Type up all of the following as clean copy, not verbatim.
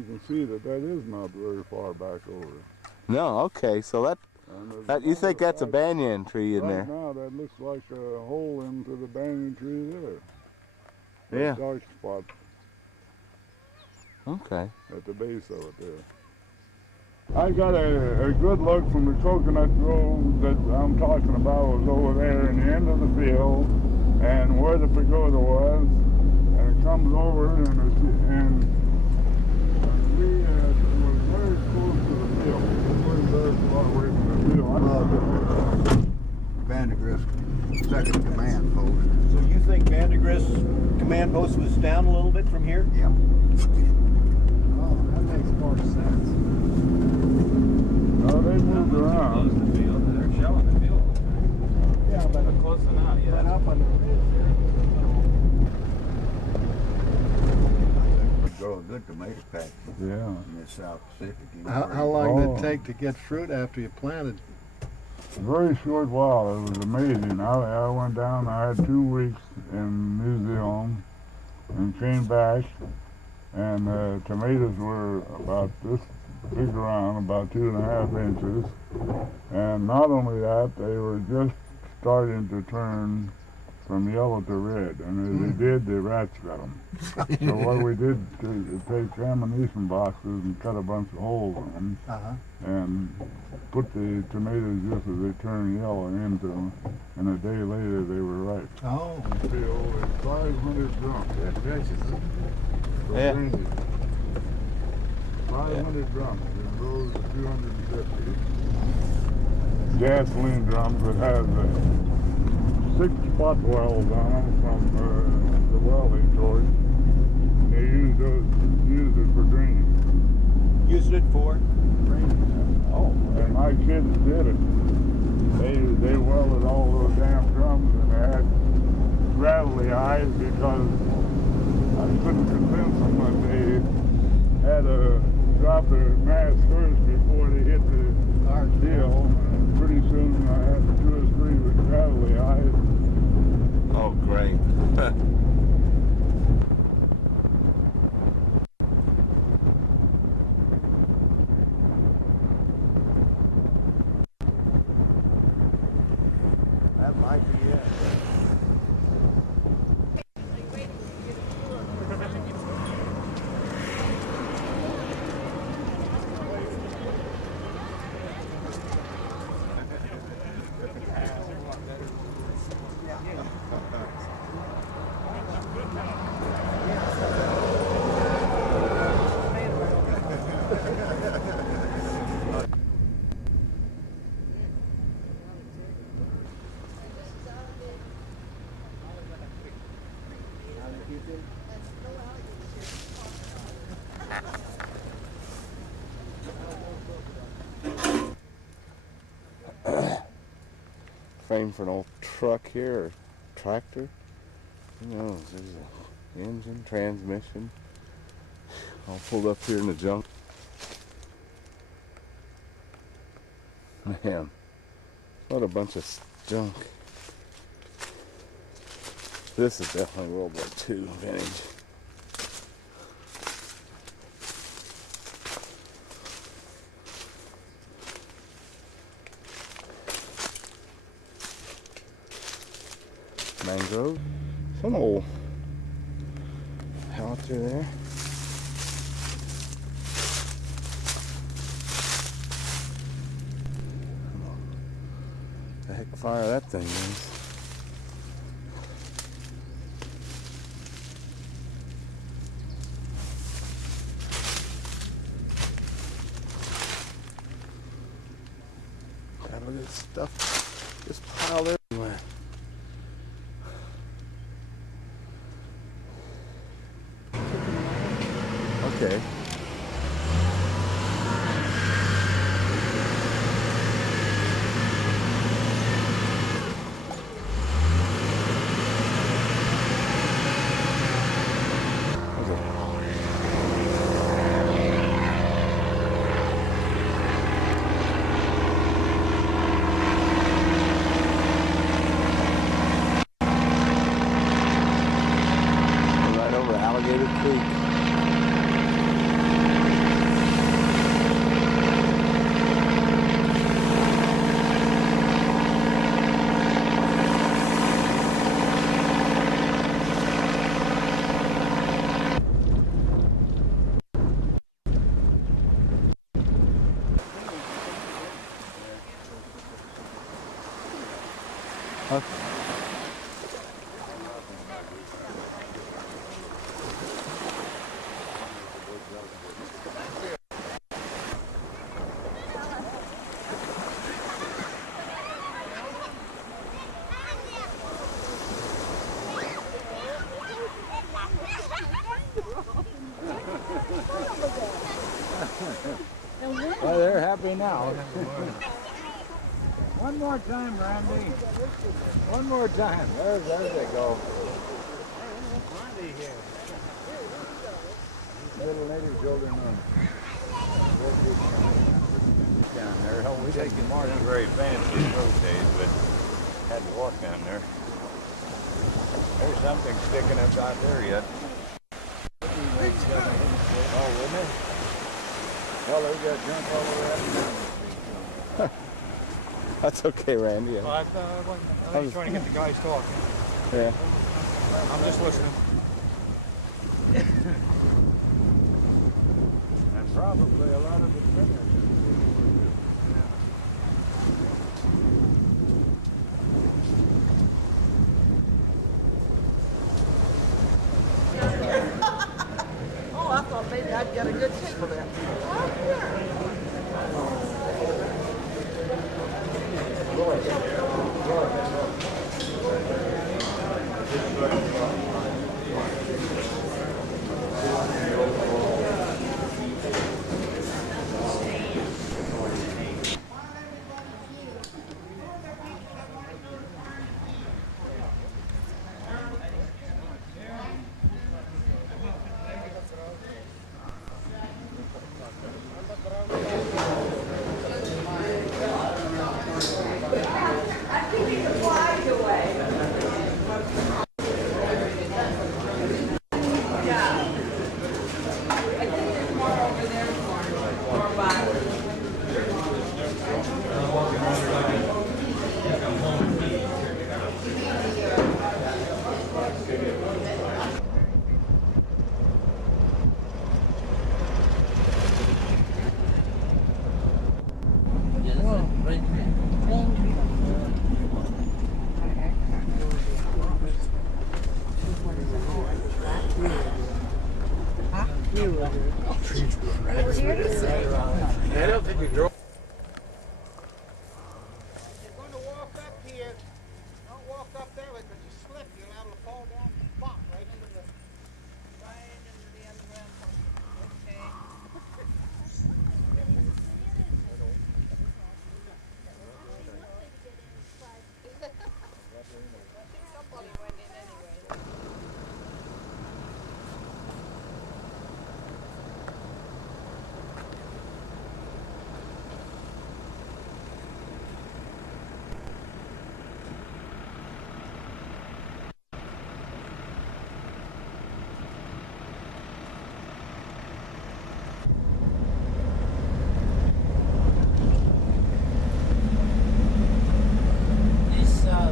you can see that is not very far back over. No, okay, so that you think that's a banyan tree in there? Right now, that looks like a hole into the banyan tree there. Yeah. A dark spot. Okay. At the base of it there. I got a good look from the coconut grove that I'm talking about was over there in the end of the field, and where the pagoda was, and it comes over and we was very close to the field. We weren't very far away from the field. Vandegrift second command post. So you think Vandegrift's command post was down a little bit from here? Yep. Oh, that makes more sense. No, they moved around. Close the field. They're shelling the field. Yeah, but They're close enough, yeah. went up on the ridge there. We grow a good tomato patch Yeah. in the South Pacific. How long did Oh. it take to get fruit after you planted? A very short while. It was amazing. I went down, I had 2 weeks in New Zealand and came back, and tomatoes were about this big around, about 2.5 inches. And not only that, they were just starting to turn from yellow to red. And as they did, the rats got them. So what we did to take ammunition boxes and cut a bunch of holes in them and put the tomatoes just as they turned yellow into them, and a day later they were ripe. Oh. The field is 500 drums. Good gracious. Yeah. 500 drums, and those are 250. Gasoline drums that have 6 spot wells on them from the welding torch. They used it for draining. Used it for? Oh, and my kids did it. They welded all those damn drums, and they had gravelly eyes because I couldn't convince them that they had to drop their mass first before they hit the steel. And pretty soon I had 2 or 3 with gravelly eyes. Oh, great. That might be it. Frame for an old truck here or tractor. Who knows? There's an engine, transmission. All pulled up here in the junk. Man, what a bunch of junk. This is definitely World War II vintage. Mangrove. Some old howitzer there. The heck fire that thing is. God, look at this stuff just piled everywhere. Okay. Right over Alligator Creek. okay now. One more time, Randy. One more time. There they go. Little native children down there. Hell, we taking Martin very fancy in those days, but had to walk down there. There's something sticking up out there yet. Oh, wouldn't it? Hell, they got junk all over that. That's okay, Randy. Well, I was trying to get the guys talking. Yeah. I'm just listening. And probably a lot of the fingers. Oh, I thought maybe I'd get a good tickle there.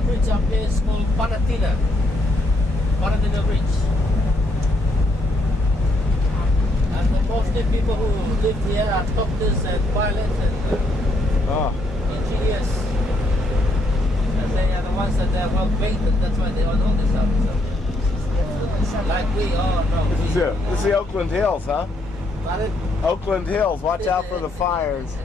Bridge up here is called Panatina Bridge. And mostly people who live here are doctors and pilots and engineers. And they are the ones that are well paid, and that's why they all know this stuff. So, like we all know. This is the Oakland Hills, huh? Pardon? Oakland Hills. Watch out for the fires.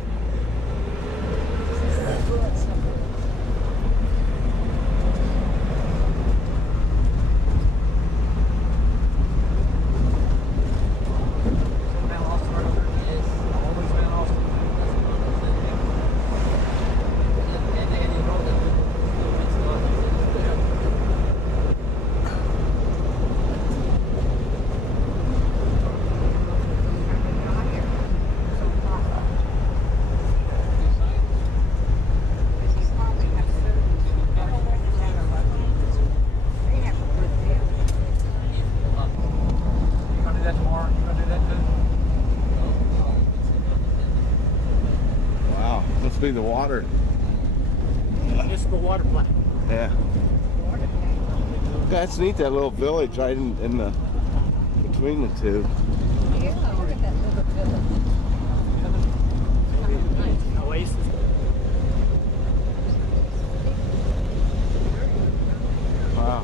Be the water. Municipal water plant. Yeah. That's neat, that little village right in the between the two. Yeah, look at that little village. Oasis. Wow.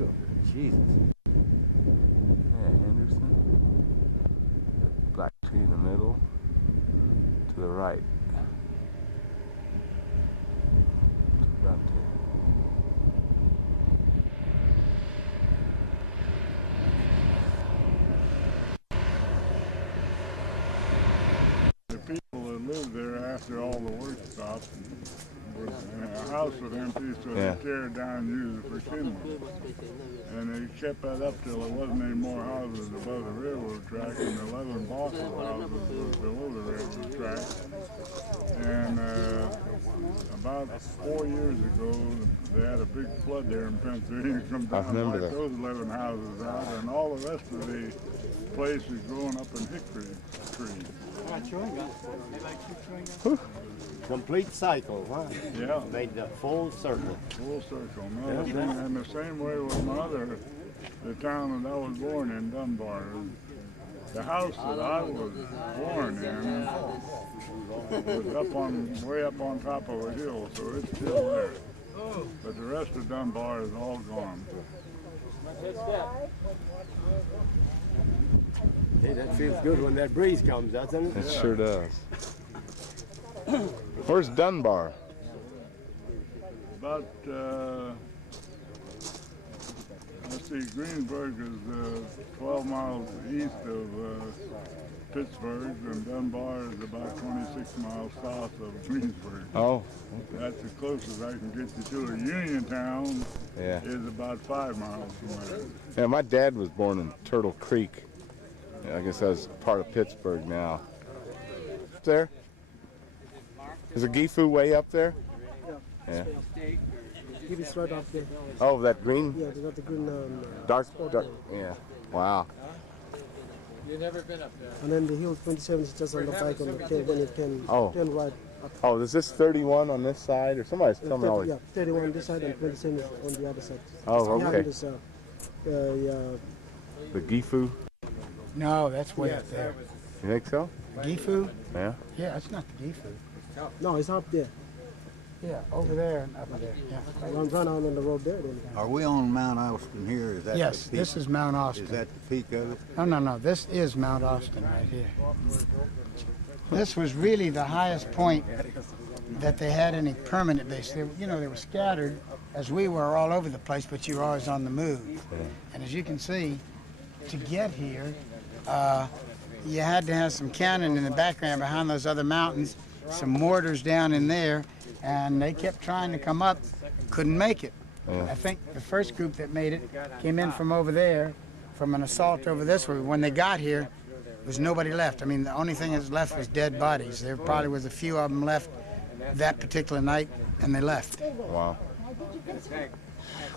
view up here. Jesus. Yeah, Henderson. Black tree in the middle. To the right. About there. The people that lived there after all the work stopped, a house was empty, so Yeah. they tear it down and use it for kindling. And they kept that up till there wasn't any more houses above the railroad track, and 11 Boston houses was below the railroad track. And about 4 years ago, they had a big flood there in Pennsylvania. Come down and remember wiped that. those 11 houses out, and all the rest of the place is growing up in hickory trees. Complete cycle, huh? Yeah. Made the full circle. Full circle. No, and the same way with my other, the town that I was born in, Dunbar. The house that I was born in was way up on top of a hill, so it's still there. But the rest of Dunbar is all gone. Hey, that feels good when that breeze comes, doesn't It sure does. Where's Dunbar? About, let's see, Greensburg is 12 miles east of Pittsburgh, and Dunbar is about 26 miles south of Greensburg. Oh, That's the closest I can get you to it. Uniontown yeah. is about 5 miles from there. Yeah, my dad was born in Turtle Creek. Yeah, I guess that's part of Pittsburgh now. Up there? Is the Gifu way up there? Yeah. It's right up there. Oh, that green? Yeah, they got the green Dark, spot dark, there. yeah. Wow. You've never been up there. And then the hill 27 is just on the back on the tail, then you can turn right up. Oh, is this 31 on this side? Or somebody's telling me all Yeah, 31 on this side and 27 is on the other side. Oh, So behind okay. This, The Gifu? No, that's way up there. You think so? Gifu? Yeah. Yeah, it's not the Gifu. no, it's up there. Yeah, over there and up there. Yeah. Run out on the road there then. Are we on Mount Austin here? Is that Yes, the peak? this is Mount Austin. Is that the peak of it? No. This is Mount Austin right here. This was really the highest point that they had any permanent base. They were scattered as we were all over the place, but you were always on the move. And as you can see, to get here, you had to have some cannon in the background behind those other mountains, some mortars down in there, and they kept trying to come up, couldn't make it. Yeah. I think the first group that made it came in from over there, from an assault over this way. When they got here, there was nobody left. I mean, the only thing that's left was dead bodies. There probably was a few of them left that particular night, and they left. Wow.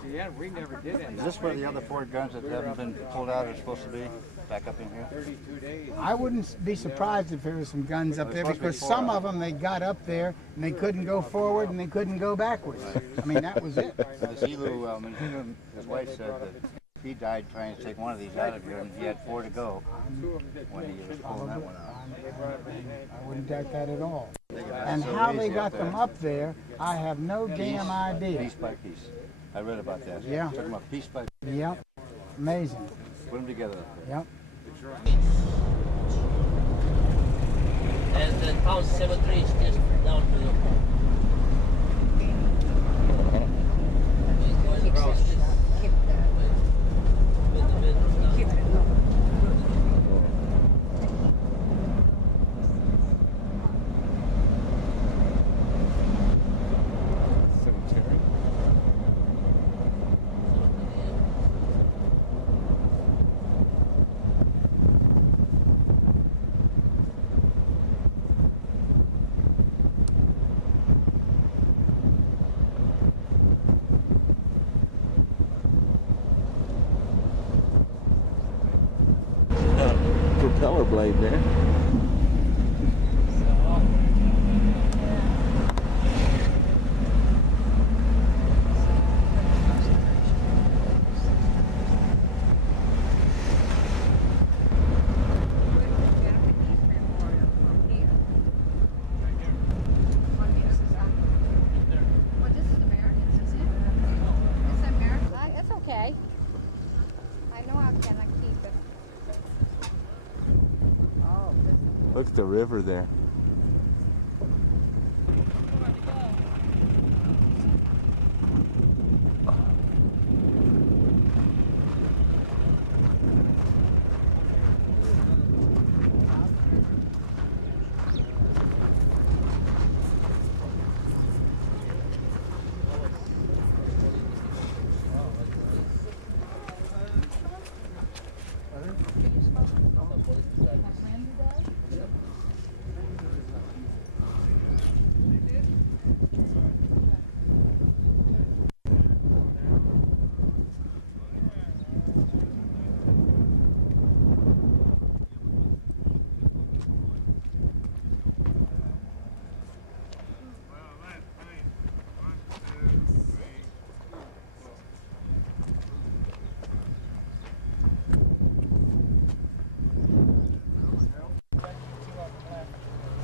Yeah, we never did it. Is this where the other 4 guns that haven't been pulled out are supposed to be? Back up in here? 32 days. I wouldn't be surprised if there was some guns up there, because some of them, they got up there and they couldn't go forward and they couldn't go backwards. I mean, that was it. The Zulu, his wife said that he died trying to take one of these out of here, and he had 4 to go when he was pulling that one out. I wouldn't doubt that at all. And how they got them up there, I have no damn idea. Piece by piece. I read about that. Yeah. Talking about piece by piece. Yep. Amazing. Put them together. Yep. And the house cemetery is just down to the going across this with the bedroom down. Cemetery. Propeller blade there. Well, this is Americans, isn't it? It's American. It's okay. Look at the river there.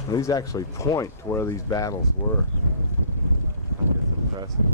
These actually point to where these battles were. I think it's impressive.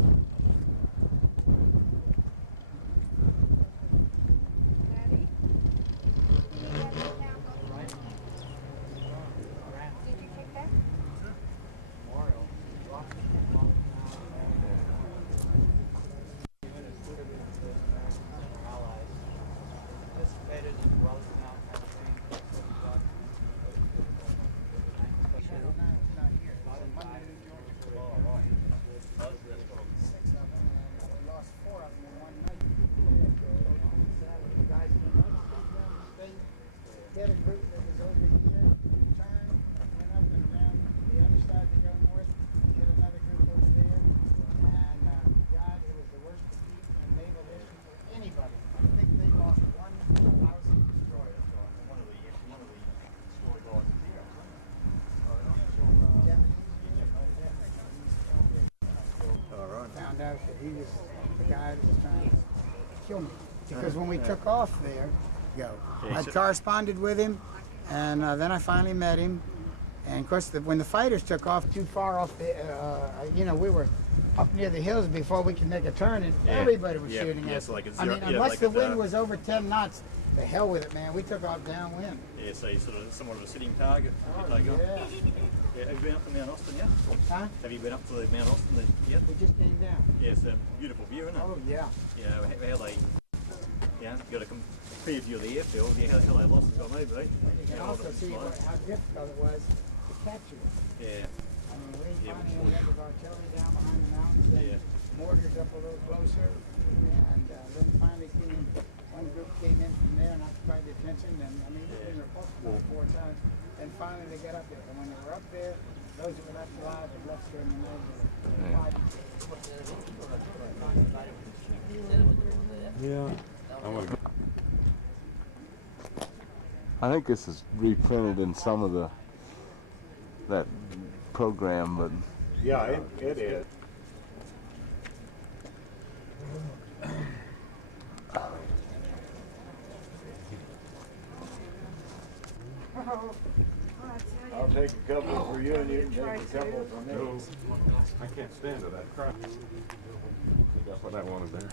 He had a group that was over here, turned, went up and around the other side to go north, hit another group over there, and God, it was the worst defeat in naval history for anybody. I think they lost 1,000 destroyers. One of the destroyed lost zero. All right. Found out that he was the guy that was trying to kill me. Because when we took off there, I corresponded with him, and then I finally met him. And of course, when the fighters took off too far off the, we were up near the hills before we could make a turn, and everybody was shooting at us. Like I mean, unless the wind was over 10 knots, the hell with it, man. We took off downwind. Yeah, so you're sort of somewhat of a sitting target. Oh, Yeah, have you been up to Mount Austin yet? Huh? Have you been up to the Mount Austin yet? We just came down. Yeah, it's a beautiful view, isn't it? Oh, yeah. You know, how they, got a clear view of the airfield, how they lost it got me, but You can also see how difficult it was to capture it. Yeah. I mean, we finally had the artillery down behind the mountains, and mortars up a little closer, and then finally one group came in from there and occupied the attention, and I mean, we were repulsed about 4 times, and finally they got up there, and when they were up there, those that were left alive had left during the night. Yeah. I think this is reprinted in some of that program, but yeah, it is. I'll take a couple for you, and you can take a couple for me. No, I can't stand it. That crap. That's what I wanted there.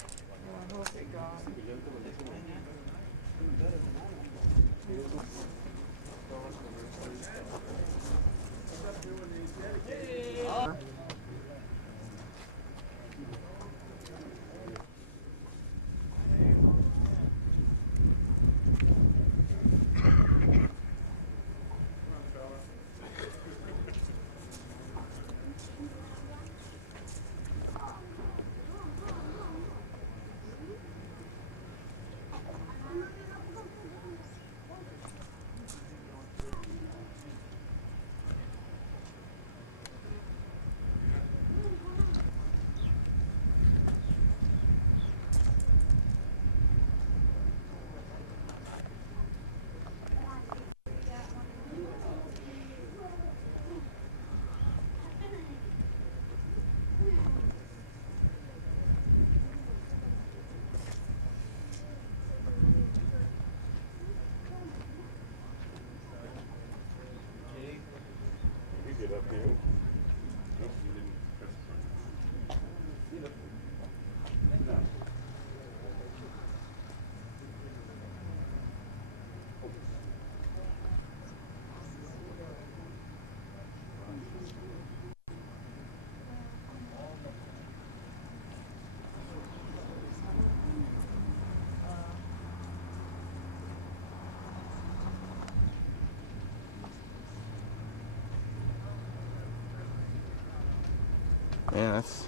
Yeah, that's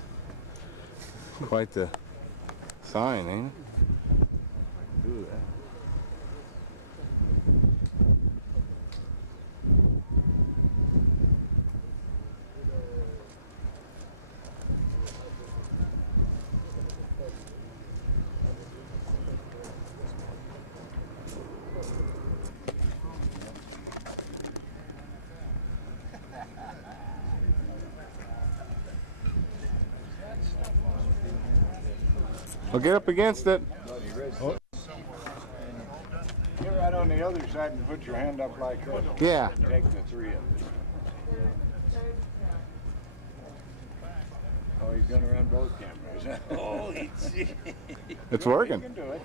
quite the sign, ain't it? Ooh, that. Well, get up against it. Oh. Get right on the other side and put your hand up like this. Yeah. Take the 3 of them. Oh, he's gonna run both cameras. Holy gee. It's working. You can do it.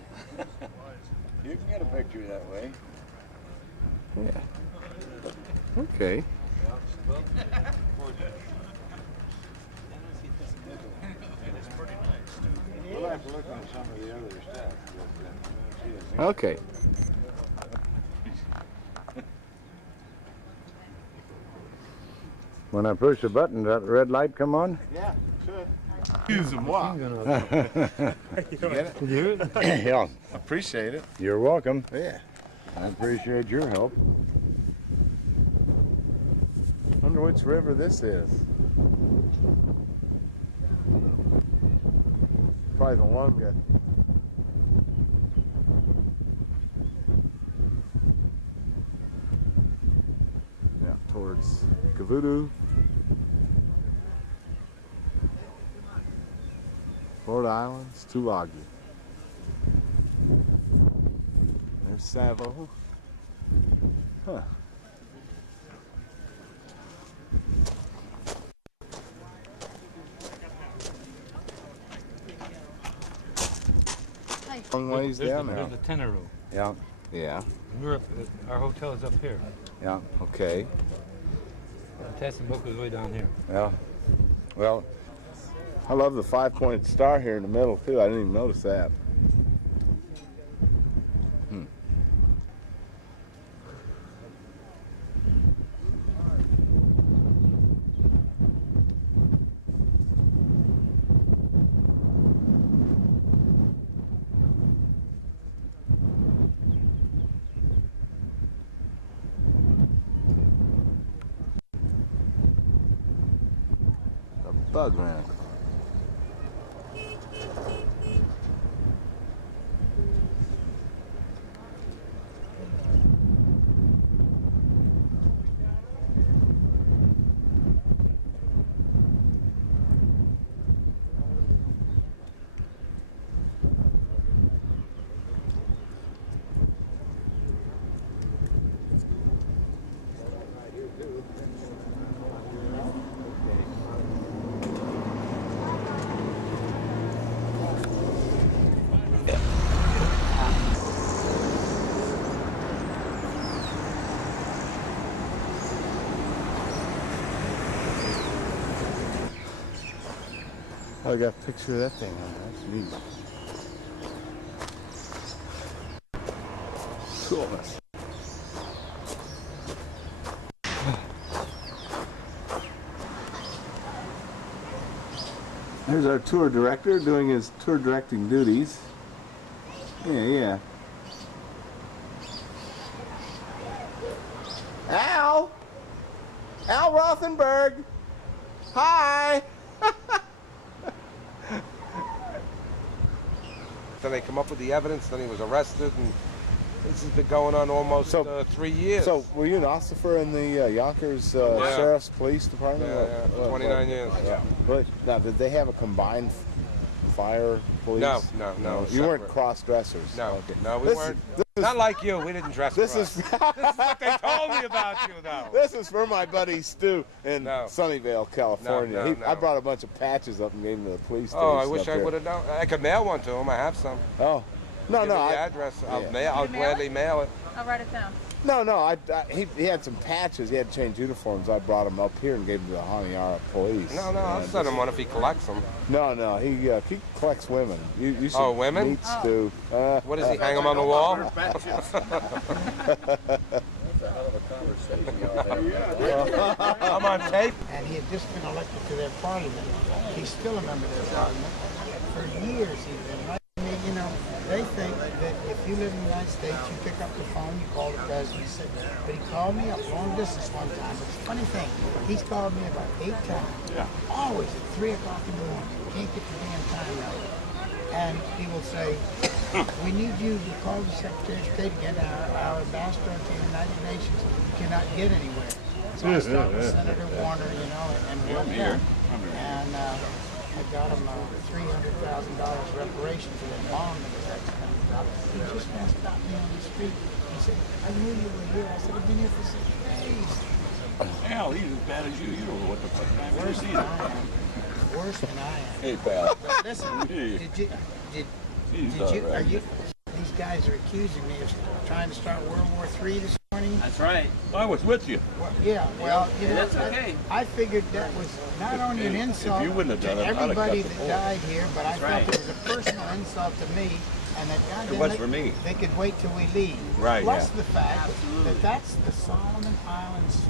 You can get a picture that way. Yeah. Okay. We'll have to look on some of the other stuff. Okay. When I push the button, does that red light come on? Yeah, should. Use them what? You get it? You? Yeah. Appreciate it. You're welcome. Yeah. I appreciate your help. Wonder which river this is. Probably the longest. Yeah, towards Cavudu. Florida Islands, Tulagi. There's Savo. Huh. Long ways down there. There's the tenor room. Yeah. Yeah. We're up, our hotel is up here. Yeah. Okay. Tassenbook is way down here. Yeah. Well, I love the 5-pointed star here in the middle too. I didn't even notice that. Bug man. Oh, I got a picture of that thing on there. That's neat. Coolness. There's our tour director doing his tour directing duties. Yeah. Al! Al Rothenberg! Hi! Then they come up with the evidence, then he was arrested, and this has been going on almost 3 years. So, were you an officer in the Yonkers Sheriff's Police Department? Yeah, 29 years. Yeah. But now, did they have a combined fire police? No. You weren't cross-dressers? No, okay. no, we weren't. Not like you. We didn't dress this cross. is This is what they told me about you, though. This is for my buddy Stu in Sunnyvale, California. No. I brought a bunch of patches up and gave them to the police station. Oh, I wish I would have known. I could mail one to him. I have some. Oh. No. Give me the address. I'll gladly mail it. I'll write it down. No. He had some patches. He had to change uniforms. I brought him up here and gave them to the Honiara police. No, I'll send him one if he collects them. No. He collects women. You should women? meet Stu. What does he hang them on the wall? That's a hell of a I'm on tape. And he had just been elected to their parliament. He's still a member of their parliament. For years he's been right. I mean, you know, they think that if you live in the United States, you pick up the phone, you call the president, but he called me up long distance one time. It's a funny thing. He's called me about 8 times. Yeah. Always at 3 o'clock in the morning. Can't get the damn time right. And he will say, we need you to call the Secretary of State again, our ambassador to the United Nations. You cannot get anywhere. So I stopped with Senator Warner, you know, and we're here. And I got him $300,000 reparation for the bomb that was accident. He just stopped me on the street. He said, I knew you were here. I said, I've been here for 6 days. Hell, he's as bad as you. You don't know what the fuck time it is Worse than either. I am. Worse than I am. Hey, pal. But listen, are you, these guys are accusing me of trying to start World War III this morning. That's right. I was with you. Well, yeah, well, you know, That's okay. I figured that was not only an insult you wouldn't have done to it, I'd have everybody cut the that pole. died here, but I thought it was a personal insult to me, and that It was goddamn for me. they could wait till we leave. Right, Plus yeah. the fact that that's the Solomon Islands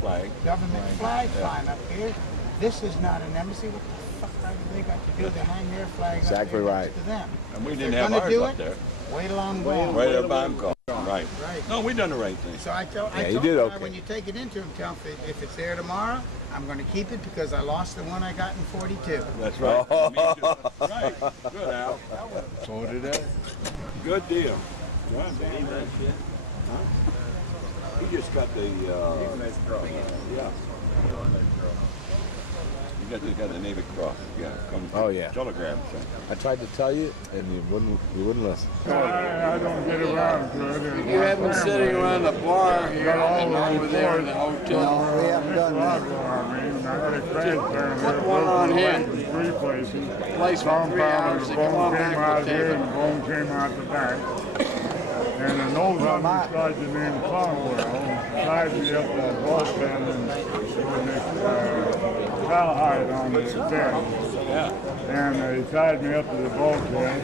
Flag. government flag flying up here. This is not an embassy. What the fuck are they got to do to hang their flag Exactly up there right. next to them? And we If didn't they're have gonna ours do up it, there. wait along the wall. Right up bomb call. Right. Right. No, we done the right thing. So I told you the did guy, okay. when you take it into him, tell him if it's there tomorrow, I'm going to keep it because I lost the one I got in 42. That's right. Me too. Right. Good, Al. So did I. Good deal. Right, man. Huh? He just got the, yeah. You got the Navy Cross. Yeah. Oh, yeah. Telegram thing. I tried to tell you, and you wouldn't listen. I don't get around to it. You have been sitting around the bar here and over there in the hotel. No, we haven't done that. I had a crash there and Put one on him. 3 places. Place for 3 hours. The Come bone on came back, out we'll take here it. and the bone came out the back. And an old army sergeant named Conwell tied me up to the bulkhead and with a cowhide on the bed. Yeah. And he tied me up to the bulkhead,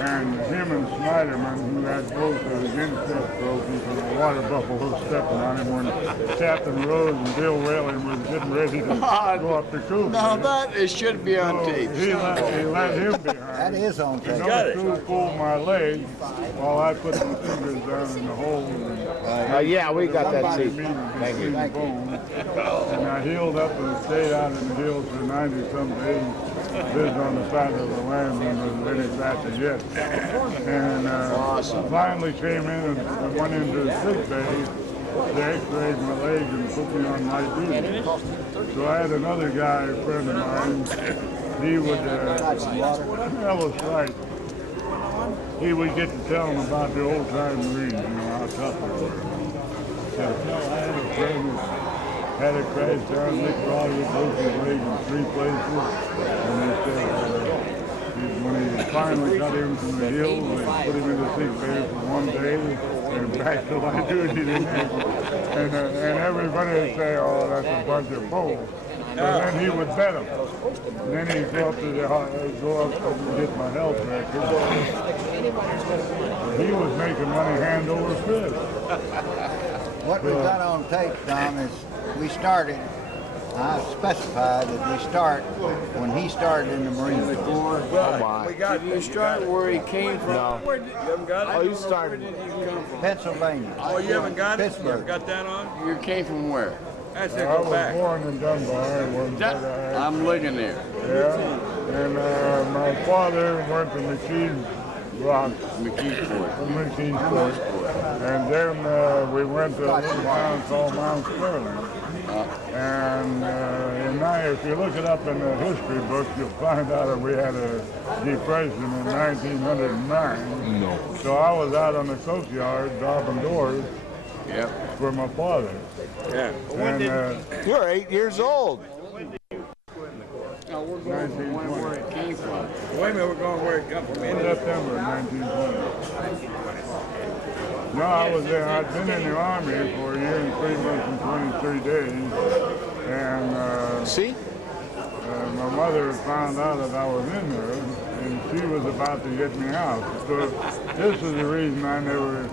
and him and Snyderman, who had both of his insteps broken from the water buffalo stepping on him when Captain Rose and Bill Whalen was getting ready to go up the coop. Now that it should be on So tape. he let him behind. That is on tape. Number 2 pulled my leg while I put my fingers down in the hole. Yeah, we got that Somebody too. needed to Thank see you. the bone. And I healed up and stayed out in the hills for 90-some days. Lived on the side of the land when there was any faster yet. And finally came in and went into the sick bay. They x-rayed my leg and put me on light duty. So I had another guy, a friend of mine. He would, that was right. He would get to tell him about the old time Marines, you know, how tough they were. So I had a friend who had a crash down, Nick Rodgers broke his leg in 3 places. And they said, when he finally got him from the hill, they put him in the sick bay for 1 day and back to light duty the next. And everybody would say, oh, that's a bunch of bull. But then he would bet him. And then he'd go up to the go up and get my health record. He was making money hand over fist. What we've got on tape, Tom, is we started, I specified that we start when he started in the Marine Corps. We got you start where he came from. No. You haven't got it? Oh, you started. Where did you come from? Pennsylvania. Oh, you haven't got it? You Pittsburgh. got that on? You came from where? That's it, I go was back. born in Dunbar. I'm looking there. Yeah. And my father went to McKean Rock. McKeesport. And then we went to a little town called Mount Sterling. And if you look it up in the history books, you'll find out that we had a depression in 1909. No. So I was out on the coach yard daubing doors for my father. Yeah. And You're 8 years old. No, we're going from where it came from. Wait a minute, we're going where it come from. in September 1920. No, I was there. I'd been in the Army for a year and 3 months and 23 days. And See? my mother found out that I was in there, and she was about to get me out. So this is the reason I never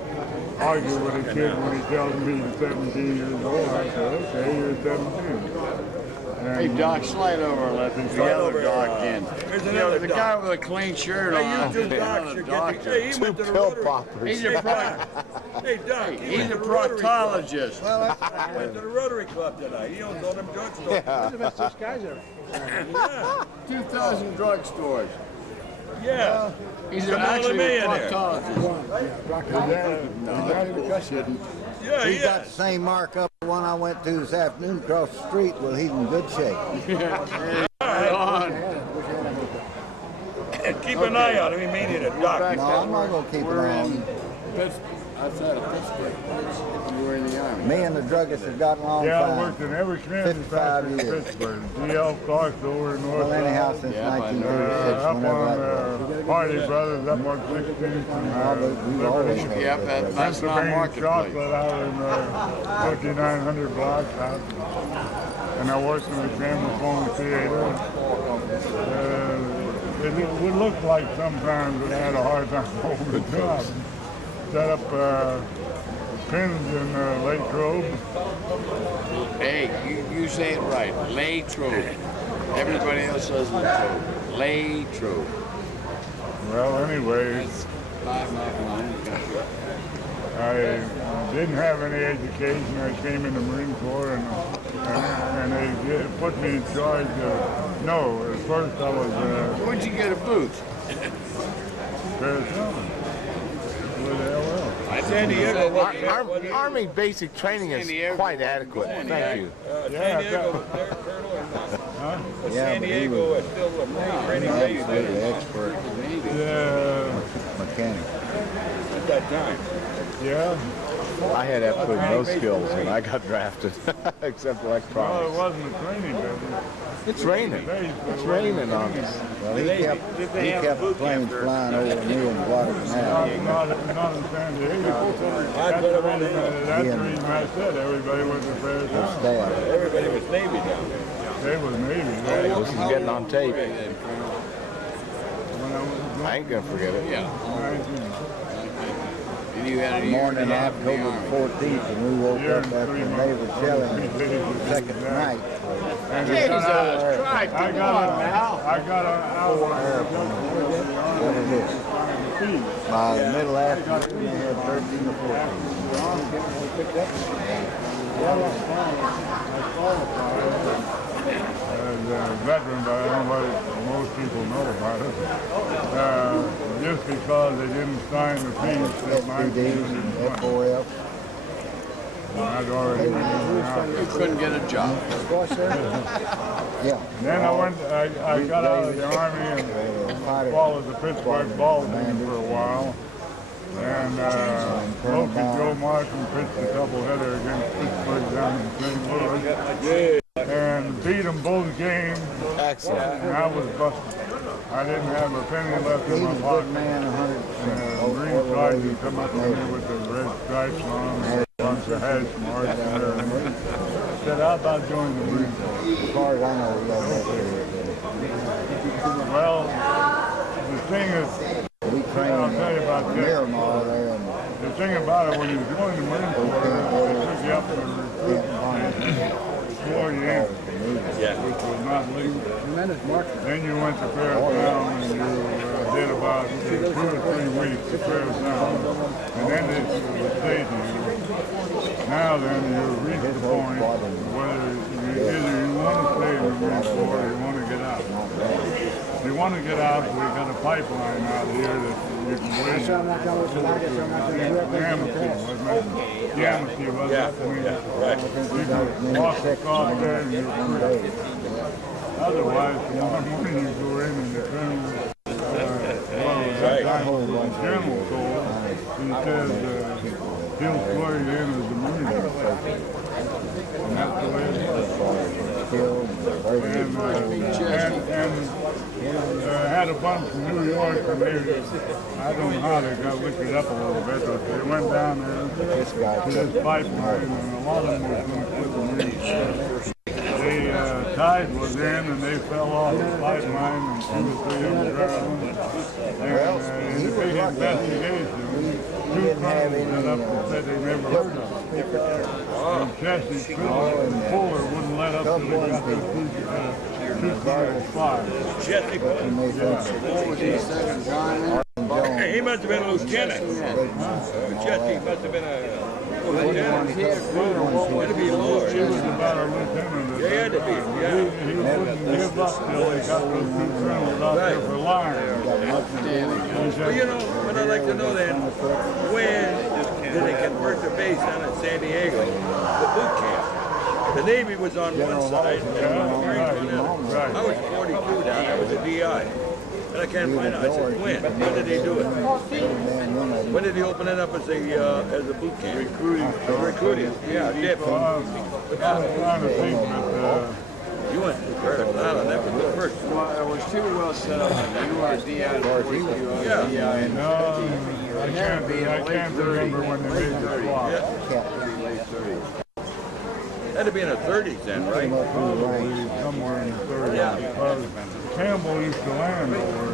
argue with a kid when he tells me he's 17 years old. I said, okay, you're 17. Hey, Doc, slide over and let the other Doc in. You know, the guy with a clean shirt on. Hey, you two docs are getting... Hey, he went to the Rotary. He's a Hey, Doc, he's a proctologist. Well, I went to the Rotary Club tonight. He owns all them drugstores. Where's the best of guys are? Yeah. 2,000 drugstores. Yeah. He's actually a proctologist. Yeah, He's got the same mark up the one I went to this afternoon across the street. Well, he's in good shape. Right on. Keep an eye on him. He made it a doc. No, I'm not going to keep an eye on him. Outside of Pittsburgh. You were in the Army. Me and the druggist have gotten along Yeah, I fine. worked in every cancer 55 factory in years. Pittsburgh. D.L. Clark's over in North Well, anyhow, since 1936, up whenever I on Hardy Brothers, up on 16th. we've always had Yep, that's not Pennsylvania marketplace. chocolate out in 5900 blocks out. And I worked in the Gramophone Theater. It would look like sometimes that I had a hard time holding the job. Set up pins in Latrobe. Hey, you say it right. Latrobe. Everybody else says Latrobe. Latrobe. Well, anyway, I didn't have any education. I came in the Marine Corps and they put me in charge of, no, at first I was... Where'd you get a boot? Arizona. Where the hell else? San Diego. Army basic training is quite adequate. Thank you. San Diego was there, Colonel, or not? Huh? But San Diego is still a Marine training base Absolutely expert Yeah. mechanic. at that time. Yeah. I had absolutely no skills when I got drafted, except Well, it electronics. wasn't a training business. It's raining. It's raining on us. Well, he kept the planes flying over me in Guadalcanal. Not in San Diego. That's the reason I said everybody was afraid of Staff. Everybody was Navy down there. They was Navy. This is getting on tape. I ain't gonna forget it. Yeah. And you had a year Morning and a half in the October Army. 14th, and we woke up after they were shelling the second night. And Jesus I Christ, got come on now. I got an hour. What is this? By the middle afternoon, they had 13 or 14. As a veteran, but I don't know what most people know about it. Just because they didn't sign the peace in SPDs and FOF. I'd already been out. You couldn't get a job. Yeah. Then I got out of the Army and followed the Pittsburgh ball team for a while. And Loki Joe Martin pitched a doubleheader against Pittsburgh down in St. Louis. And beat them both games. Excellent. And I was busted. I didn't have a penny left He in my was a pocket. good man, 100%. Green Sergeant come up to me with the red stripes on, a bunch of hash marks and everything. Said, how about joining the Marine Corps? As far as I know, we got that Well, the thing is, we trained I'll tell you about this. Miramar there. And The thing about it, when you join the Marine Corps, they took you up to the recruitment station, swore you in, which was not legal. Then you went to Fairtown and you did about 2 or 3 weeks at Fairtown, and then they would say to you, now then you've reached the point whether either you want to stay in the Marine Corps or you want to get out. If you want to get out, we got a pipeline out here that you can win. Yamaki, wasn't it? Yamaki, wasn't it? You can walk across there and you're free. Otherwise, tomorrow morning you go in and the colonel, that time was the general told, he says, he'll swear you in as a Marine. And that's the way it is. And had a bunch from New York, and they, I don't know how they got liquored up a little bit, but they went down there to this pipeline, and a lot of them was going to quit the Marine Corps. The tide was in, and they fell off the pipeline, and 2 or 3 of them drowned. And in the big investigation, he two colonels got up and said they never heard of it. And Jesse Fiddler and Fuller wouldn't let up till they got the two colonels fired. Jesse. Yeah. What was he, second John? He must have been a lieutenant. Jesse must have been a lieutenant. What did he Lord? He was about a lieutenant. He had to be, yeah. He wouldn't give up till he got those two colonels out there for lying. Well, you know, what I'd like to know then, when did they convert the base down in San Diego, the boot camp? The Navy was on one side, and the Marines on the other. I was 42 down, I was a DI. And I can't find out. I said, when did they do it? When did he open it up as a boot camp? Recruiting. Yeah, dip. I was trying to think that You went to Curtis Island, that was the first. Well, it was too well set up. You were a DI before you were a DI. no, I can't remember when they made the swap. Late 30s. That'd be in the 30s then, right? Probably somewhere in the 30s. Yeah. Because Campbell used to land over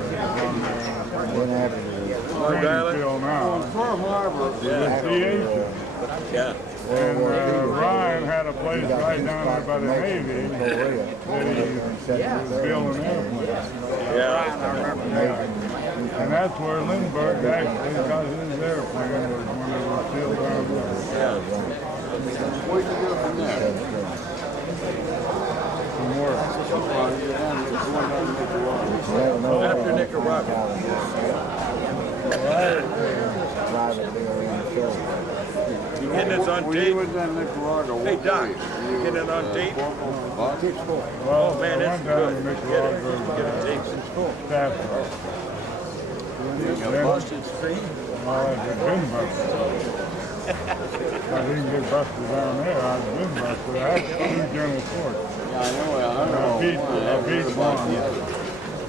on Greenfield now. Pearl Harbor. Yeah. And Ryan had a place right down there by the Navy that he was building airplanes. Yeah. And that's where Lindbergh actually got his airplane, was when it was still down there. Yeah. What did you do from there? Some work. After Nicaragua. You getting this on tape? Hey, Doc, you getting it on tape? Well, man, I it's went down good. to Nicaragua. Get a tape. Staff. You got busted free? Well, I've been busted. I didn't get busted down there. I've been busted. I had two general courts. Yeah, I know. I beat one.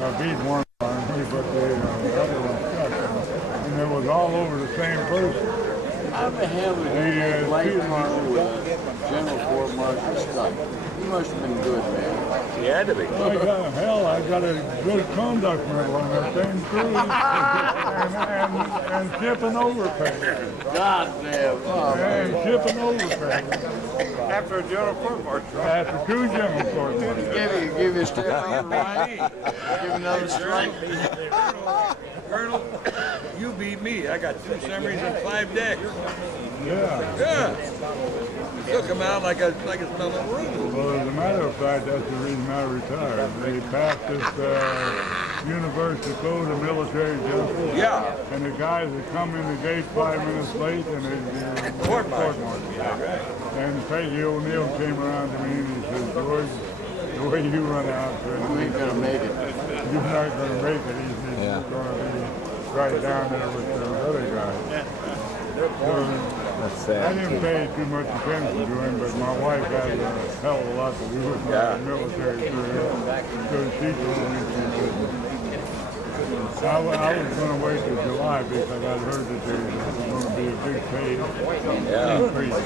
I beat one, but the other one stuck. And it was all over the same person. How the hell did you light car with General Court Marshal stuck? He must have been good, man. He had to be. I got a good conduct medal on that thing too, and shipping overpay. God damn. Oh, and shipping overpay. After a General Court Marshal. After two general court martials. Give you a step on right. Give another strike. Colonel, you beat me. I got 2 summaries and 5 decks. Yeah. Yeah. Took him out like a smelling room. Well, as a matter of fact, that's the reason I retired. They passed this Universal Code of Military Justice. Yeah. And the guys that come in the gate 5 minutes late and they Court martial. And Peggy O'Neill came around to me and he said, George, the way you run out, You ain't gonna make it. you're not going to make it. He said, you're going to be right down there with those other guys. So, I didn't pay too much attention to him, but my wife had a hell of a lot to do with my military career. So she told me I was going to wait till July because I'd heard that there was going to be a big pay increase,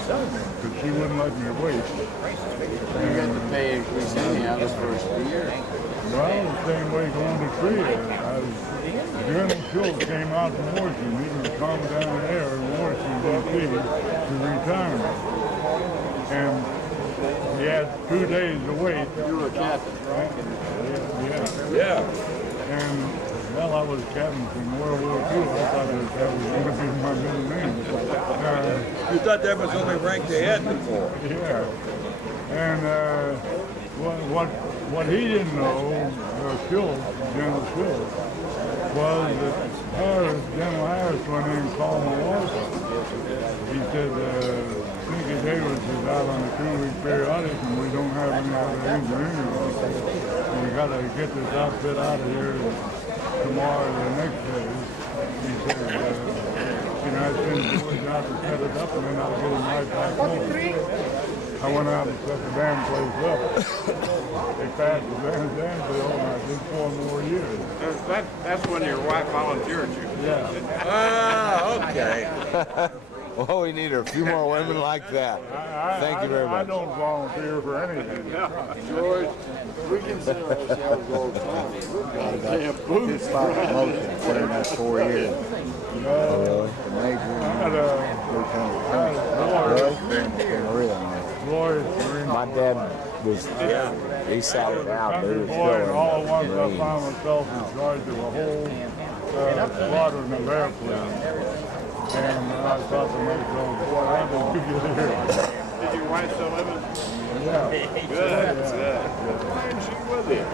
but she wouldn't let me wait. You got the pay increase anyhow the first of the year. Well, the same way going to Korea. General Schultz came out from Washington. He was coming down there in Washington, D.C. to retirement. And he had 2 days to wait. You were a captain, right? Yeah. And, well, I was captain from World War II. I thought that was going to be my middle name. You thought that was only ranked ahead before? Yeah. And what he didn't know, Schultz, General Schultz, was that General Harris went in and called my wife. He said, Nicky Davis is out on a 2-week periodic and we don't have any other engineering. And we got to get this outfit out of here tomorrow or the next day. He said, I send the boys out to set it up and then I'll get him right back home. I went out and set the damn place up. They passed the damn bill and I did 4 more years. That's when your wife volunteered you. Yeah. Ah, okay. Well, we need a few more women like that. Thank you very much. I don't volunteer for anything. George, we consider ourselves old timers. We've got a damn boots. Motion during that 4 years. No, The major My dad was, he sat it out. They was Boy, and all at once I Marines. found myself in charge of a whole squadron of airplanes. And I thought to myself, boy, how did you get here? Did your wife still live in? Yeah. Good, good. Why isn't she with you?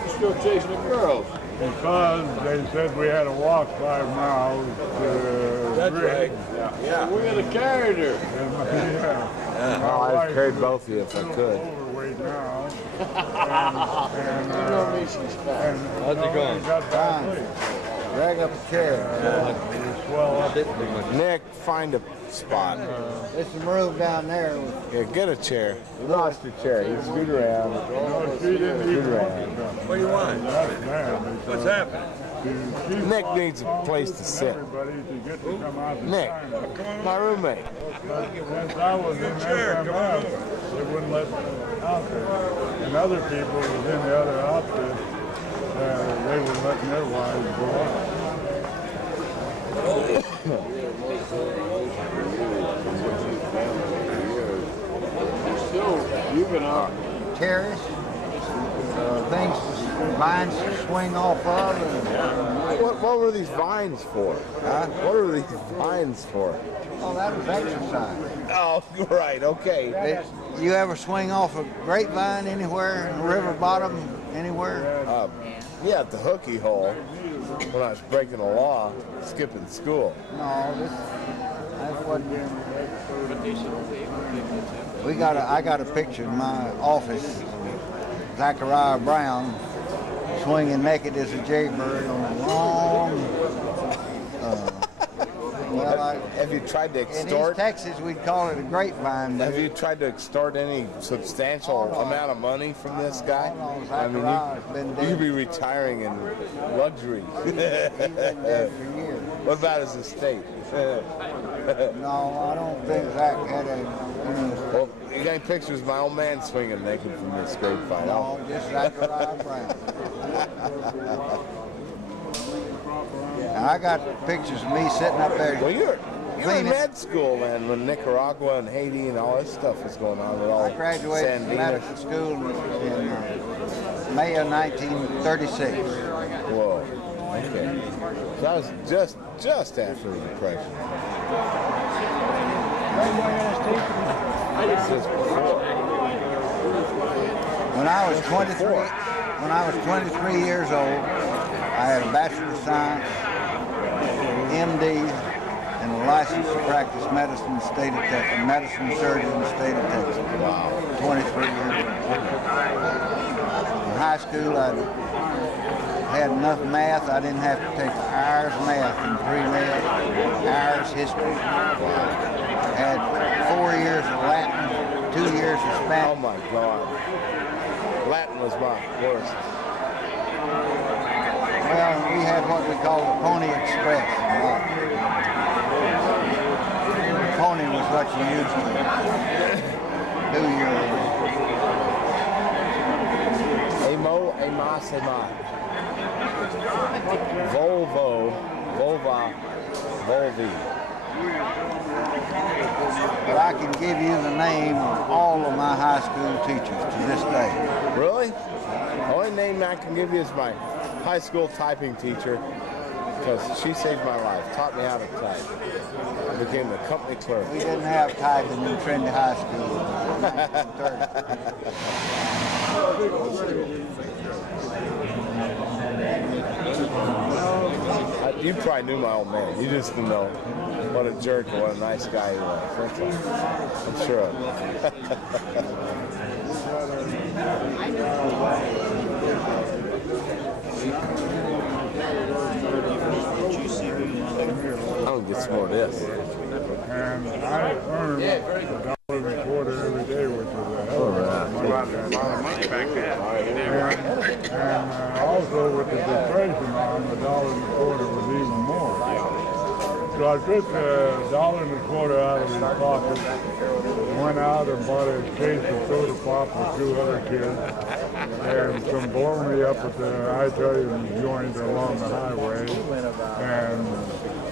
You're still chasing the girls. Because they said we had to walk 5 miles to That's right. Yeah. We're going to carry her. Yeah. Oh, I'd carry both of you if I could. Overweight now. And You know me, she's fat. How's it going? Drag up a chair. Swell up. Nick, find a spot. There's some room down there. Yeah, get a chair. You lost your chair. You scoot around. No, she didn't Scoot even around. What do you want? That's bad. What's happening? Nick needs a place to sit. Everybody to get to come out to Nick, China. my roommate. Since I was in FMF, they wouldn't let me out there. And other people was in the other outfit, they were letting their wives go out. Still, you've been out. Terrace. Things, vines to swing off of. And, What were these vines for? huh? What were these vines for? Oh, that was exercise. Oh, right, okay. You ever swing off a grapevine anywhere in the river bottom, anywhere? Yeah, at the hooky hole when I was breaking the law, skipping school. No, that wasn't. I got a picture in my office. Zachariah Brown swinging naked as a jaybird on a long. Have you tried to In East extort? Texas, we'd call it a grapevine. Have you tried to extort any substantial amount of money from this guy? I mean, you'd be retiring in luxury. He's been dead for years. What about his estate? No, I don't think Zach had a. Well, you got any pictures of my old man swinging naked from this grapevine? No, just Zachariah Brown. I got pictures of me sitting up there. Well, you're in cleaning. med school, man, when Nicaragua and Haiti and all this stuff was going on with all I graduated from medical school in May of 1936. Whoa. Okay. So that was just after the Depression. This is before. When I was 23 years old, I had a Bachelor of Science, MD, and a license to practice medicine in the state of Texas, medicine surgeon in the state of Texas. Wow. 23 years old. In high school, I had enough math. I didn't have to take hours math in pre-med, hours history. Had 4 years of Latin, 2 years of Spanish. Oh my God. Latin was my worst. Well, we had what we called the Pony Express. The pony was what you usually do your... Emo, emas, emat. Volvo, Volva, Volvi. But I can give you the name of all of my high school teachers to this day. Really? The only name I can give you is my high school typing teacher, because she saved my life, taught me how to type. I became a company clerk. We didn't have typing in Trinity High School. You probably knew my old man. You just didn't know what a jerk and what a nice guy he was. That's all. I'm sure of I'm gonna get some more of this. And I earned $1.25 every day, which was a hell of a lot of money back then. And also with the depression on, $1.25 was even more. So I took $1.25 out of his pocket, went out and bought a case of soda pop for 2 other kids, and some blow me up at the Italian joint along the highway, and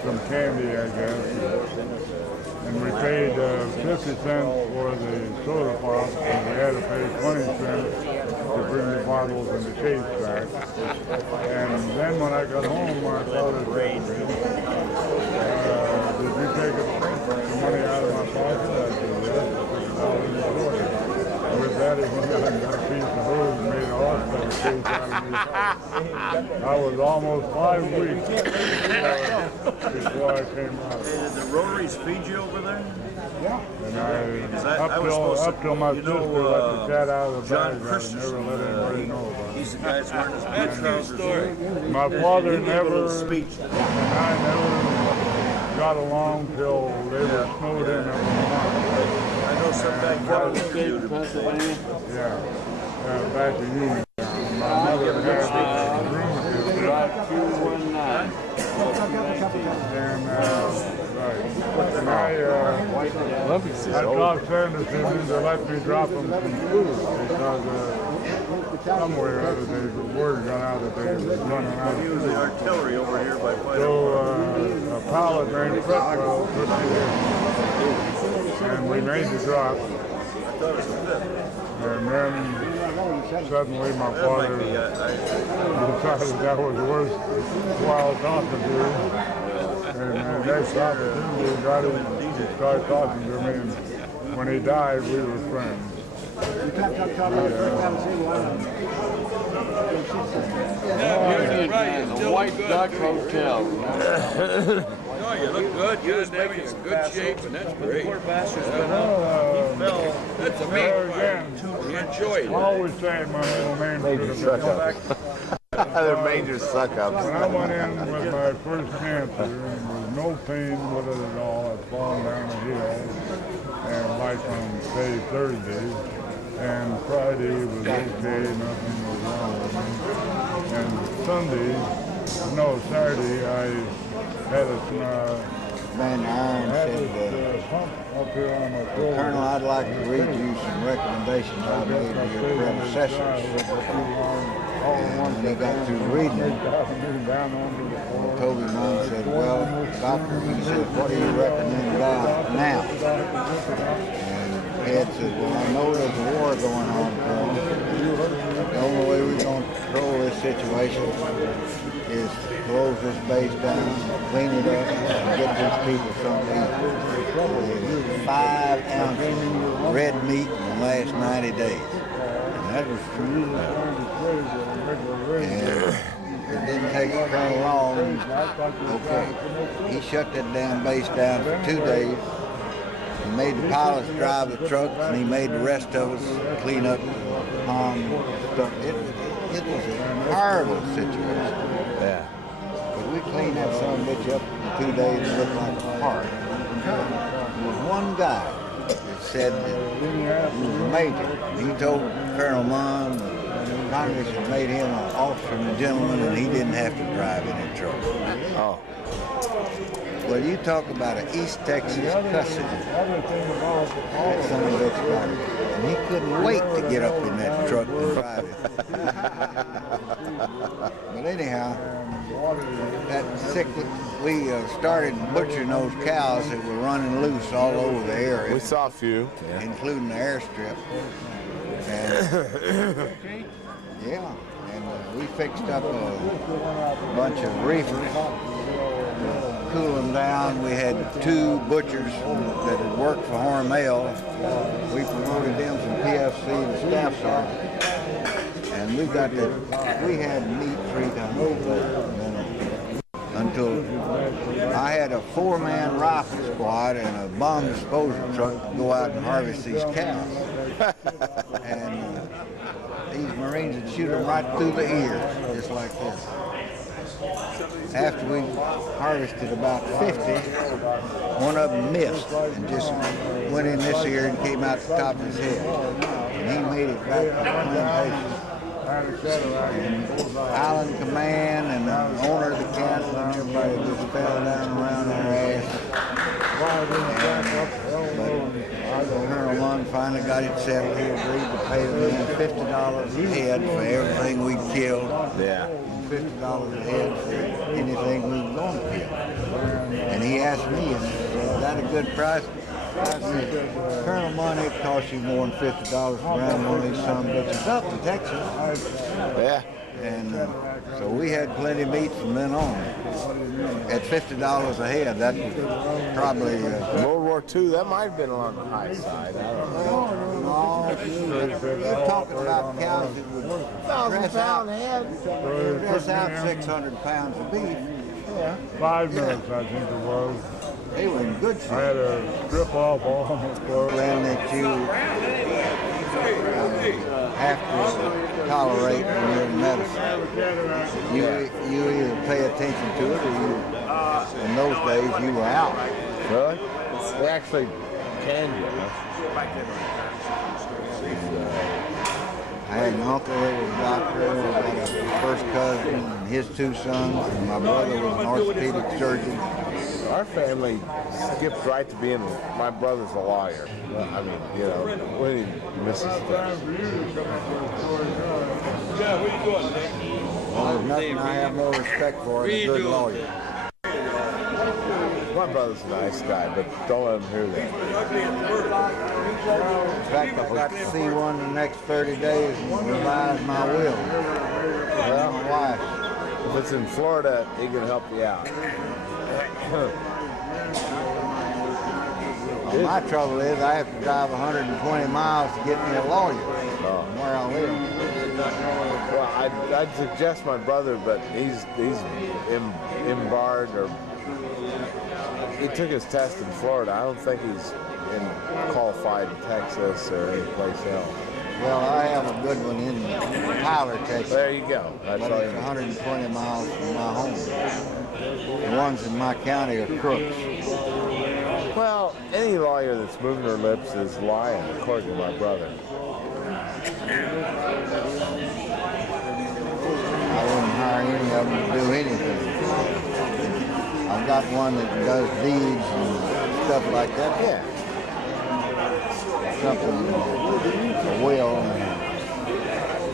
some candy, I guess. And we paid 50 cents for the soda pop, and we had to pay 20 cents to bring the bottles and the case back. And then when I got home, my father said, did you take the money out of my pocket? I said, yes, $6.40. With that, he got a piece of hose and made a hospital case out of me. I was almost 5 weeks before I came out. Did the Rotaries feed you over there? Yeah. And up till my sister let the cat out of the bag, I never let anybody know about it. He's the guy that's wearing his That's true story. My father never, and speech. I never got along till they were snowed in every month. I know some guy Kevin in Pennsylvania. Yeah, back to Uniontown. My mother had rheumatism. Drive 219. And, right. And I talked Sanderson into let me drop him some food because somewhere or other the word got out that they were running out of food. the artillery over here by So a pilot named Fretwell took me there. And we made the drop. And then suddenly my father decided that was worthwhile talking to him. And next opportunity, he got him to start talking to me. And when he died, we were friends. The White Duck Hotel. No, you look good. You're in good shape, and that's great. Poor bastard's been That's a main There part. again, Enjoy it. I always say my middle name should have been. They're major suck-ups. When I went in with my first cancer, and there was no pain with it at all. I'd fallen down a hill, and like on, say, Thursday, and Friday was okay, nothing was wrong with me. And Saturday, I had a Man, Iron said, pump up here on my shoulder. Colonel, I'd like to read you some recommendations I made to your predecessors. And he got through reading it. Toby Mom said, well, doctor, he said, what do you recommend now? And Ed said, well, I know there's a war going on, Colonel. The only way we're going to control this situation is close this base down, clean it up, and get these people something to eat. 5 ounces of red meat in the last 90 days. And that was true. And it didn't take Colonel long. Okay. He shut that damn base down for 2 days. He made the pilots drive the trucks, and he made the rest of us clean up the pond stuff. It was a horrible situation. Yeah. But we cleaned that son of a bitch up in 2 days and looked like a park. There was one guy that said that he was a major. He told Colonel Munn Congress had made him an officer and a gentleman, and he didn't have to drive any truck. Oh. Well, you talk about an East Texas cussing. That son of a bitch got it. And he couldn't wait to get up in that truck and drive it. But anyhow, that sickly, we started butchering those cows that were running loose all over the area. We saw a few. Yeah. Including the airstrip. And, yeah, and we fixed up a bunch of reefers. Cool them down. We had 2 butchers that had worked for Hormel. We promoted them from PFC to staff sergeant. And we had meat 3 times a day. Until I had a 4-man rifle squad and a bomb disposal truck to go out and harvest these cows. And these Marines would shoot them right through the ears, just like this. After we harvested about 50, one of them missed and just went in this ear and came out the top of his head. And he made it back to the plantation. And Island Command and the owner of the cattle and everybody just fell down around their ass. But Colonel Munn finally got it settled. He agreed to pay them $50 a head for everything we killed. Yeah. $50 a head for anything we were going to kill. And he asked me, and said, is that a good price? I said, Colonel Money, it costs you more than $50 for round one of these son of bitches up in Texas. Yeah. And so we had plenty of meat from then on. At $50 a head, that was probably... World War II, that might have been on the high side. I don't know. No, you're talking about cows that would dress out 600 pounds of beef. Yeah. 5 minutes, I think it was. They were in good shape. I had to strip off all my clothes. Land that you have to tolerate when you're in medicine. You either pay attention to it or you, in those days, you were out. Really? They actually canned you, huh? I had an uncle that was a doctor, I had a first cousin and his 2 sons, and my brother was an orthopedic surgeon. Our family skipped right to being, my brother's a lawyer. I mean, you know, we didn't miss his stuff. Yeah, what are you doing, Nick? Well, there's nothing I have more respect for than a good lawyer. My brother's a nice guy, but don't let him hear that. In fact, I've got to see one in the next 30 days and revise my will. Well, my wife. If it's in Florida, he can help you out. Well, my trouble is I have to drive 120 miles to get me a lawyer from where I live. Well, I'd suggest my brother, but he's embarred or he took his test in Florida. I don't think he's qualified in Texas or any place else. Well, I have a good one in Tyler, Texas. There you go. That's but all it's 120 miles from my home. The ones in my county are crooks. Well, any lawyer that's moving their lips is lying, according to my brother. I wouldn't hire any of them to do anything. I've got one that does deeds and stuff like that. Yeah. Something, a will, and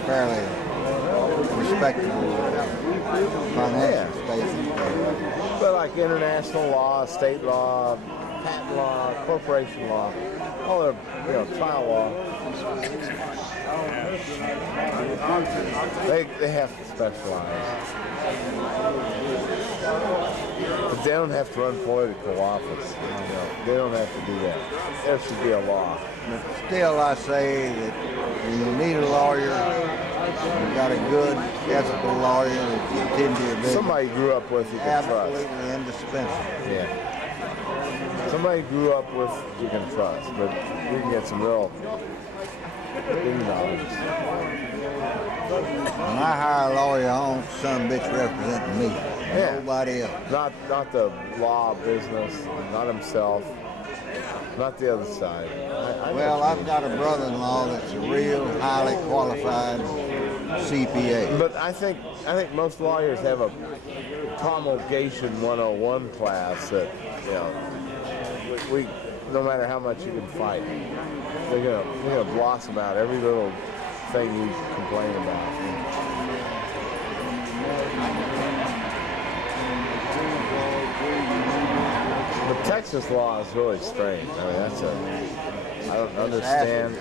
fairly respectable financial statement. But like international law, state law, patent law, corporation law, all the trial law, they have to specialize. But they don't have to run political office. They don't have to do that. There should be a law. But still, I say that when you need a lawyer, you've got a good, ethical lawyer that you attend to your business. Somebody grew up with you can trust. Absolutely indispensable. Yeah. Somebody grew up with you can trust, but you can get some real knowledge. When I hire a lawyer, I want some bitch representing me. Yeah. Nobody else. Not the law business, not himself, not the other side. Well, I've got a brother-in-law that's a real highly qualified CPA. But I think most lawyers have a promulgation 101 class that we no matter how much you can fight, they're gonna blossom out every little thing you complain about. The Texas law is really strange. I mean, I don't understand.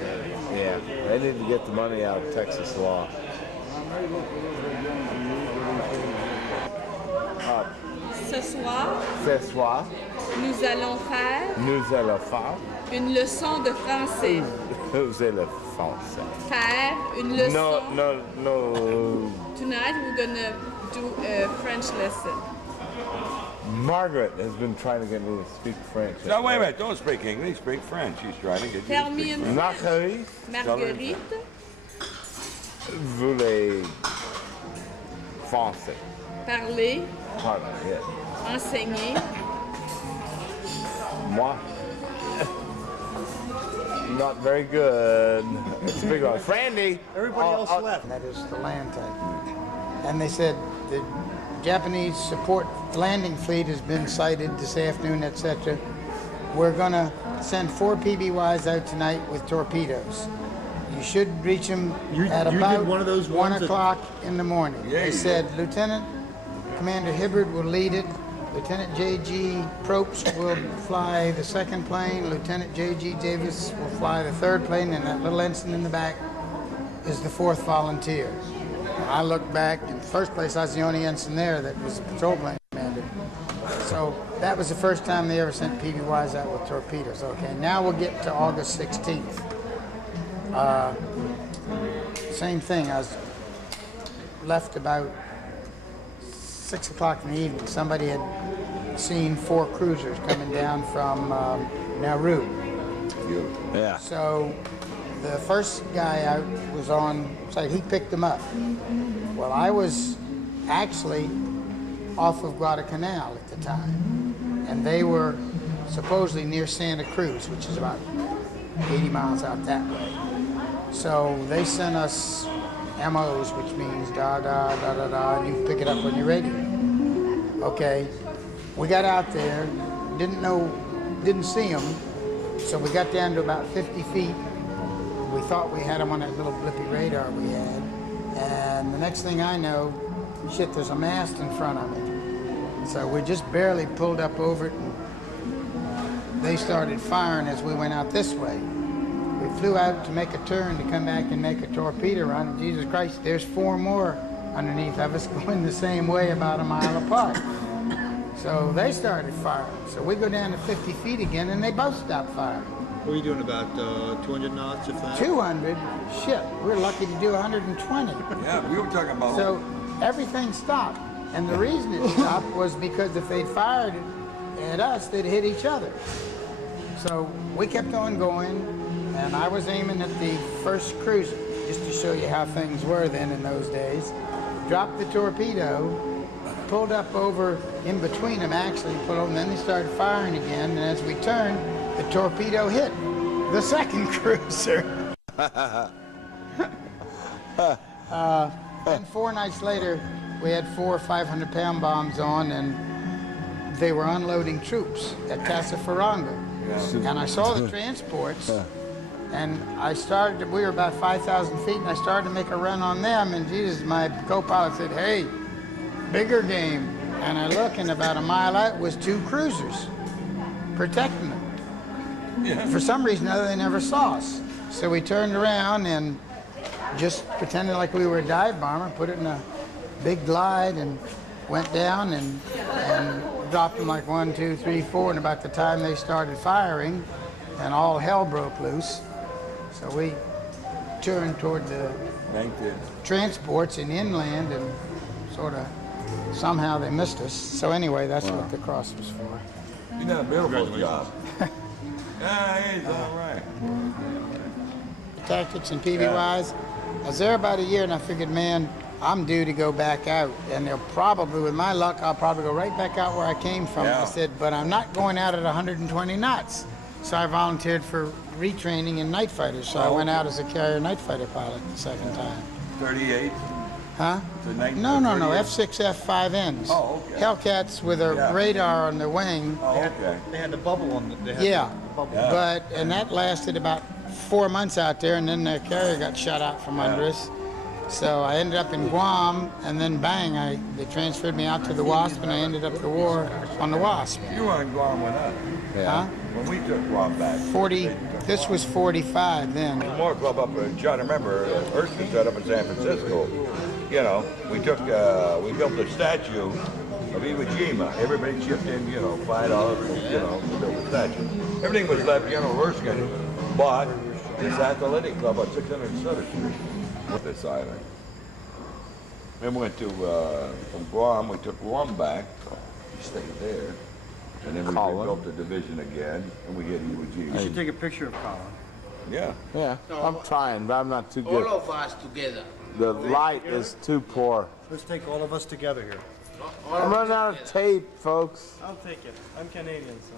Yeah, they need to get the money out of Texas law. Ce soir, nous allons faire une leçon de français. Vous allez le français. Faire une leçon. No. Tonight we're gonna do a French lesson. Margaret has been trying to get me to speak French. No, wait a minute. Don't speak English. Speak French. She's trying to get you to speak French. Marguerite. Voulez français. Parler. Pardon, yes. Enseigner. Moi. Not very good. It's a big one. Frandy! Everybody else left. That is the land type. And they said the Japanese support landing fleet has been sighted this afternoon, etc. We're going to send 4 PBYs out tonight with torpedoes. You should reach them You at did about one of those 1 ones that- o'clock in the morning. Yeah, They you said, Lieutenant Commander Hibbard will lead it. Lieutenant J.G. Probst will fly the second plane. Lieutenant J.G. Davis will fly the third plane, and that little ensign in the back is the 4th Volunteer. I looked back, in the first place, I was the only ensign there that was a patrol plane commander. So that was the first time they ever sent PBYs out with torpedoes. Okay, now we'll get to August 16th. Same thing, I was left about 6 o'clock in the evening. Somebody had seen 4 cruisers coming down from Nauru. Yeah. So the first guy out was on site. He picked them up. Well, I was actually off of Guadalcanal at the time, and they were supposedly near Santa Cruz, which is about 80 miles out that way. So they sent us MOs, which means da da da da da, and you pick it up when you're ready. Okay, we got out there, didn't see them, so we got down to about 50 feet. We thought we had them on that little blippy radar we had, and the next thing I know, shit, there's a mast in front of me. So we just barely pulled up over it, and they started firing as we went out this way. We flew out to make a turn to come back and make a torpedo run, and Jesus Christ, there's 4 more underneath of us going the same way about a mile apart. So they started firing. So we go down to 50 feet again, and they both stopped firing. What were you doing, about 200 knots, if that? 200? Shit, we're lucky to do 120. Yeah, we were talking about. So everything stopped. And the reason it stopped was because if they'd fired at us, they'd hit each other. So we kept on going, and I was aiming at the first cruiser, just to show you how things were then in those days. Dropped the torpedo, pulled up over in between them, actually pulled over, and then they started firing again, and as we turned, the torpedo hit the second cruiser. Then 4 nights later, we had 4 500-pound bombs on, and they were unloading troops at Tassafaronga. And I saw the transports, and we were about 5,000 feet, and I started to make a run on them, and Jesus, my co-pilot said, hey, bigger game. And I look, and about a mile out was 2 cruisers protecting them. For some reason or other, they never saw us. So we turned around and just pretended like we were a dive bomber, put it in a big glide, and went down and dropped them like 1, 2, 3, 4. And about the time they started firing, and all hell broke loose. So we turned toward the transports in inland, and sort of somehow they missed us. So anyway, that's what the cross was for. You done a beautiful job. Yeah, he's all right. Tactics and PBYs. I was there about a year, and I figured, man, I'm due to go back out. And they'll probably, with my luck, I'll probably go right back out where I came from. Yeah. I said, but I'm not going out at 120 knots. So I volunteered for retraining in night fighters. So I went out as a carrier night fighter pilot the second time. 38? Huh? No, F6, F5Ns. Oh, okay. Hellcats with a radar on the wing. Oh, okay. They had the bubble on the... And that lasted about 4 months out there, and then the carrier got shut out from under us. So I ended up in Guam, and then bang, they transferred me out to the Wasp, and I ended up the war on the Wasp. You were in Guam with us. Huh? When we took Guam back. This was 45 then. More club up in John, remember, Erskine set up in San Francisco. You know, we built a statue of Iwo Jima. Everybody chipped in, $5, to build a statue. Everything was left, Erskine bought this athletic club on 600 Sutter Street with this island. Then we went to, from Guam, we took Guam back, we stayed there, and then we rebuilt the division again, and we hit Iwo Jima. You should take a picture of Colin. Yeah. Yeah, I'm trying, but I'm not too good. All of us together. The light is too poor. Let's take all of us together here. I'm running out of tape, folks. I'll take it. I'm Canadian, so.